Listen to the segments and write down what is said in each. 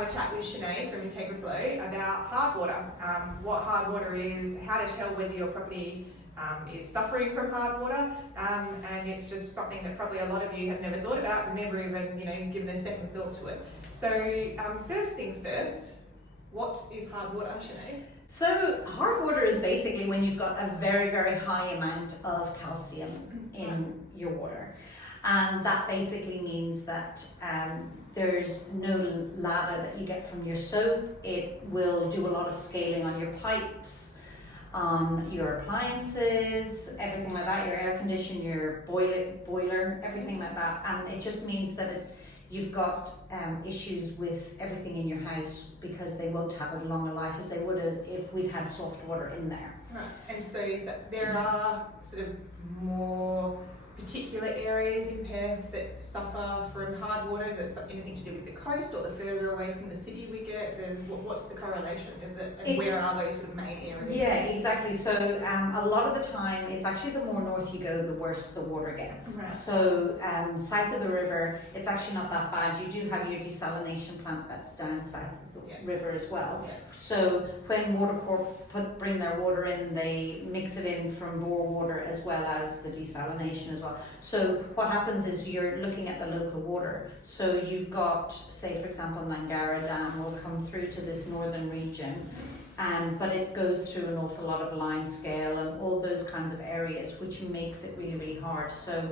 have a chat with Sinead from Integraflow about hard water, what hard water is, how to tell whether your property is suffering from hard water, and it's just something that probably a lot of you have never thought about and never even given a second thought to it. So first things first, what is hard water, Sinead? So hard water is basically when you've got a very, very high amount of calcium in your water. And that basically means that there's no lava that you get from your soap. It will do a lot of scaling on your pipes, on your appliances, everything like that, your air conditioner, your boiler, everything like that. And it just means that you've got issues with everything in your house because they won't have as long a life as they would have if we'd had soft water in there. Right, and so there are sort of more particular areas in Perth that suffer from hard water. Is it anything to do with the coast or the further away from the city we get? What's the correlation? Where are those sort of main areas? Yeah, exactly. So a lot of the time, it's actually the more north you go, the worse the water gets. Right. So south of the river, it's actually not that bad. You do have your desalination plant that's down south of the river as well. Yeah. So when Water Corp bring their water in, they mix it in from bore water as well as the desalination as well. So what happens is you're looking at the local water. So you've got, say for example, Nangara Dam will come through to this northern region, but it goes through an awful lot of limescale and all those kinds of areas, which makes it really, really hard. So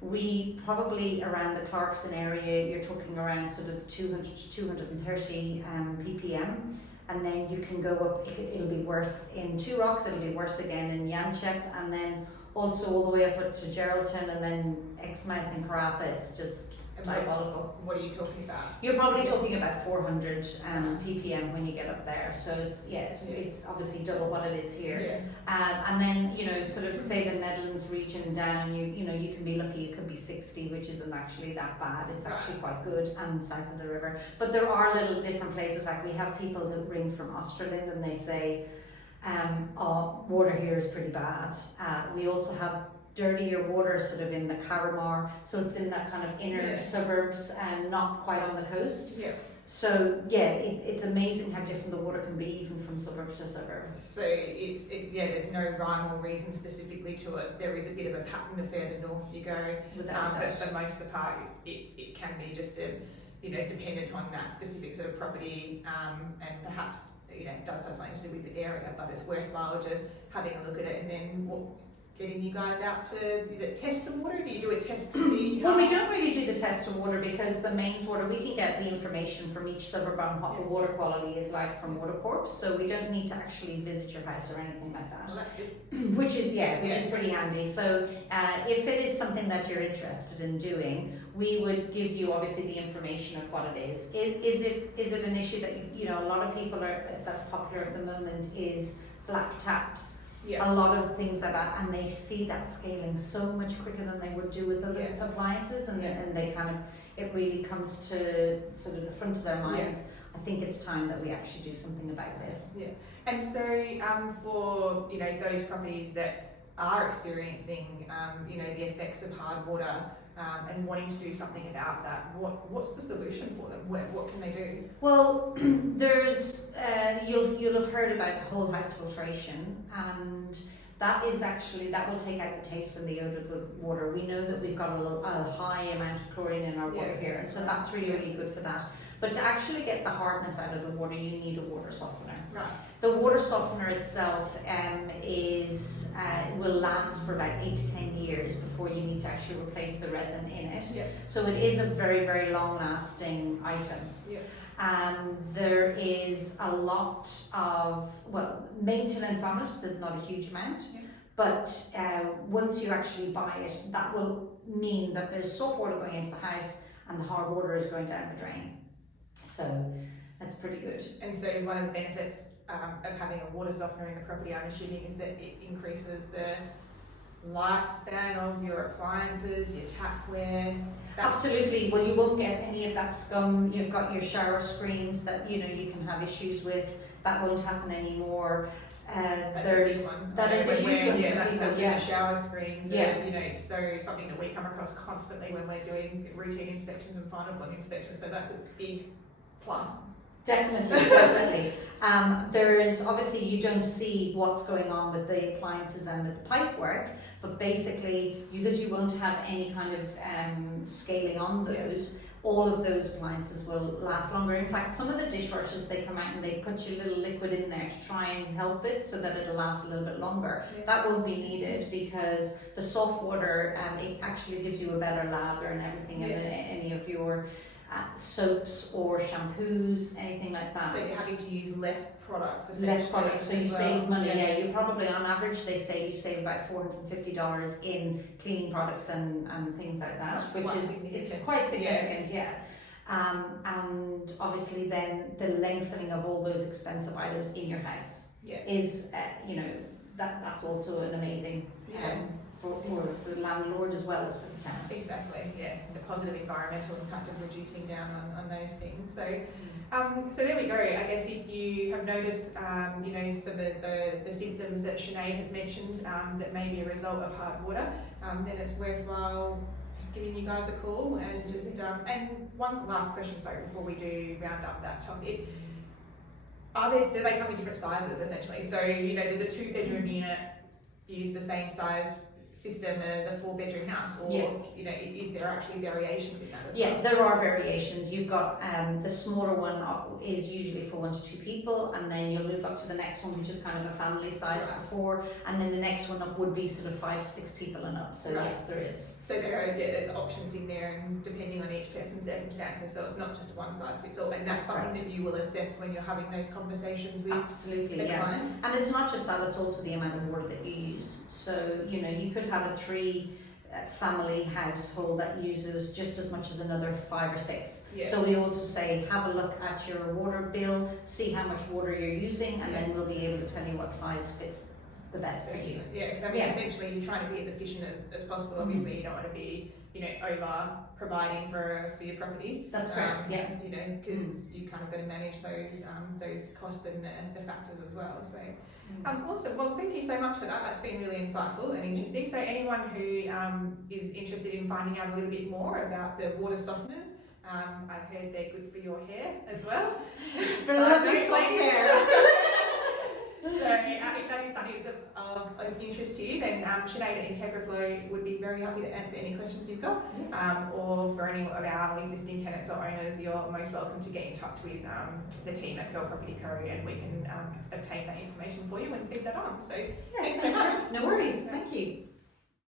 we probably around the Clarkson area, you're talking around sort of 200 to 230 ppm. And then you can go up, it'll be worse in Two Rocks, it'll be worse again in Yanchep, and then also all the way up to Geraldton, and then Exmouth and Karratha. It's just diabolical. What are you talking about? You're probably talking about 400 ppm when you get up there. So it's obviously double what it is here. Yeah. And then sort of say the Netherlands region down, you can be lucky. It could be 60, which isn't actually that bad. It's actually quite good, and south of the river. But there are little different places. Like we have people who ring from Australand and they say, water here is pretty bad. We also have dirtier water sort of in the Carramar, so it's in that kind of inner suburbs and not quite on the coast. Yeah. So it's amazing how different the water can be even from suburb to suburb. So there's no rhyme or reason specifically to it. There is a bit of a pattern the further north you go, but for most of the part it can be just dependent on that specific sort of property, and perhaps it does have something to do with the area, but it's worthwhile just having a look at it and then getting you guys out to test the water? Do you do a test to see? Well, we don't really do the test of water because the mains water, we can get the information from each suburb on what the water quality is like from Water Corp, so we don't need to actually visit your house or anything like that. Well, that's good. Which is pretty handy. So if it is something that you're interested in doing, we would give you obviously the information of what it is. Is it an issue that a lot of people that's popular at the moment is black taps? Yeah. A lot of things like that, and they see that scaling so much quicker than they would do with other appliances, and they kind of, it really comes to sort of the front of their minds. I think it's time that we actually do something about this. Yeah. And so for those properties that are experiencing the effects of hard water, and wanting to do something about that, what's the solution for them? What can they do? Well, there's you'll have heard about whole house filtration, and that will take out the taste and the odour of the water. We know that we've got a high amount of chlorine in our water here, and so that's really, really good for that. But to actually get the hardness out of the water, you need a water softener. Right. The water softener itself will last for about 8 to 10 years before you need to actually replace the resin in it. Yeah. So it is a very, very long-lasting item. Yeah. There is a lot of maintenance on it. There's not a huge amount, but once you actually buy it, that will mean that there's soft water going into the house and the hard water is going down the drain. So that's pretty good. And so one of the benefits of having a water softener in the property, I'm assuming, is that it increases the lifespan of your appliances, your tapware. Absolutely. Well, you won't get any of that scum. You've got your shower screens that you can have issues with. That won't happen anymore. That is a huge one. Yeah, shower screens. So something that we come across constantly when we're doing routine inspections and final point inspections. So that's a big plus. Definitely. There's obviously, you don't see what's going on with the appliances and with the pipe work, but basically, because you won't have any kind of scaling on those, all of those appliances will last longer. In fact, some of the dishwashers, they come out and they put your little liquid in there to try and help it so that it'll last a little bit longer. Yeah. That won't be needed because the soft water, it actually gives you a better lather and everything than any of your soaps or shampoos, anything like that. So you're having to use less products. Less products, so you as well. save money. Yeah, you probably on average they say you save about $450 in cleaning products and things like that, That's which quite is significant. it's quite significant. Yeah. And obviously then the lengthening of all those expensive items in your house is that's also an amazing for the landlord as well as for the tenant. Exactly, yeah. The positive environmental impact of reducing down on those things. So, so there we go. I guess if you have noticed, some of the symptoms that Sinead has mentioned that may be a result of hard water, then it's worthwhile giving you guys a call. And just and one last question, sorry, before we do round up that topic. Do they come in different sizes essentially? So, does a 2-bedroom unit use the same size system as a 4-bedroom house, or is there actually variations in that as well? Yeah, there are variations. You've got the smaller one is usually for 1 to 2 people, and then you'll move up to the next one, which is kind of a family size for 4, and then the next one up would be sort of 5 to 6 people and up. So yes, there is. So there's options in there, and depending on each person's circumstances, so it's not just a one size fits all, and that's something that you will assess when you're having those conversations with absolutely, the clients. And it's not just that; it's also the amount of water that you use. So you could have a 3 family household that uses just as much as another 5 or 6. Yeah. So we also say have a look at your water bill, see how much water you're using, and then we'll be able to tell you what size fits the best for you. Yeah, because essentially you're trying to be as efficient as possible. Obviously, you don't want to be over providing for your property. That's correct. Because you kind of got to manage those costs and the factors as well. So. Awesome. Well, thank you so much for that. That's been really insightful and interesting. So anyone who is interested in finding out a little bit more about the water softeners, I've heard they're good for your hair as well. For lovely soft hair. So if that is something of interest to you, then Sinead at Integraflow would be very happy to answer any questions you've got. Yes. Or for any of our existing tenants or owners, you're most welcome to get in touch with the team at Pearl Property Co, and we can obtain that information for you and feed that on. So thanks so much. No worries. Thank you.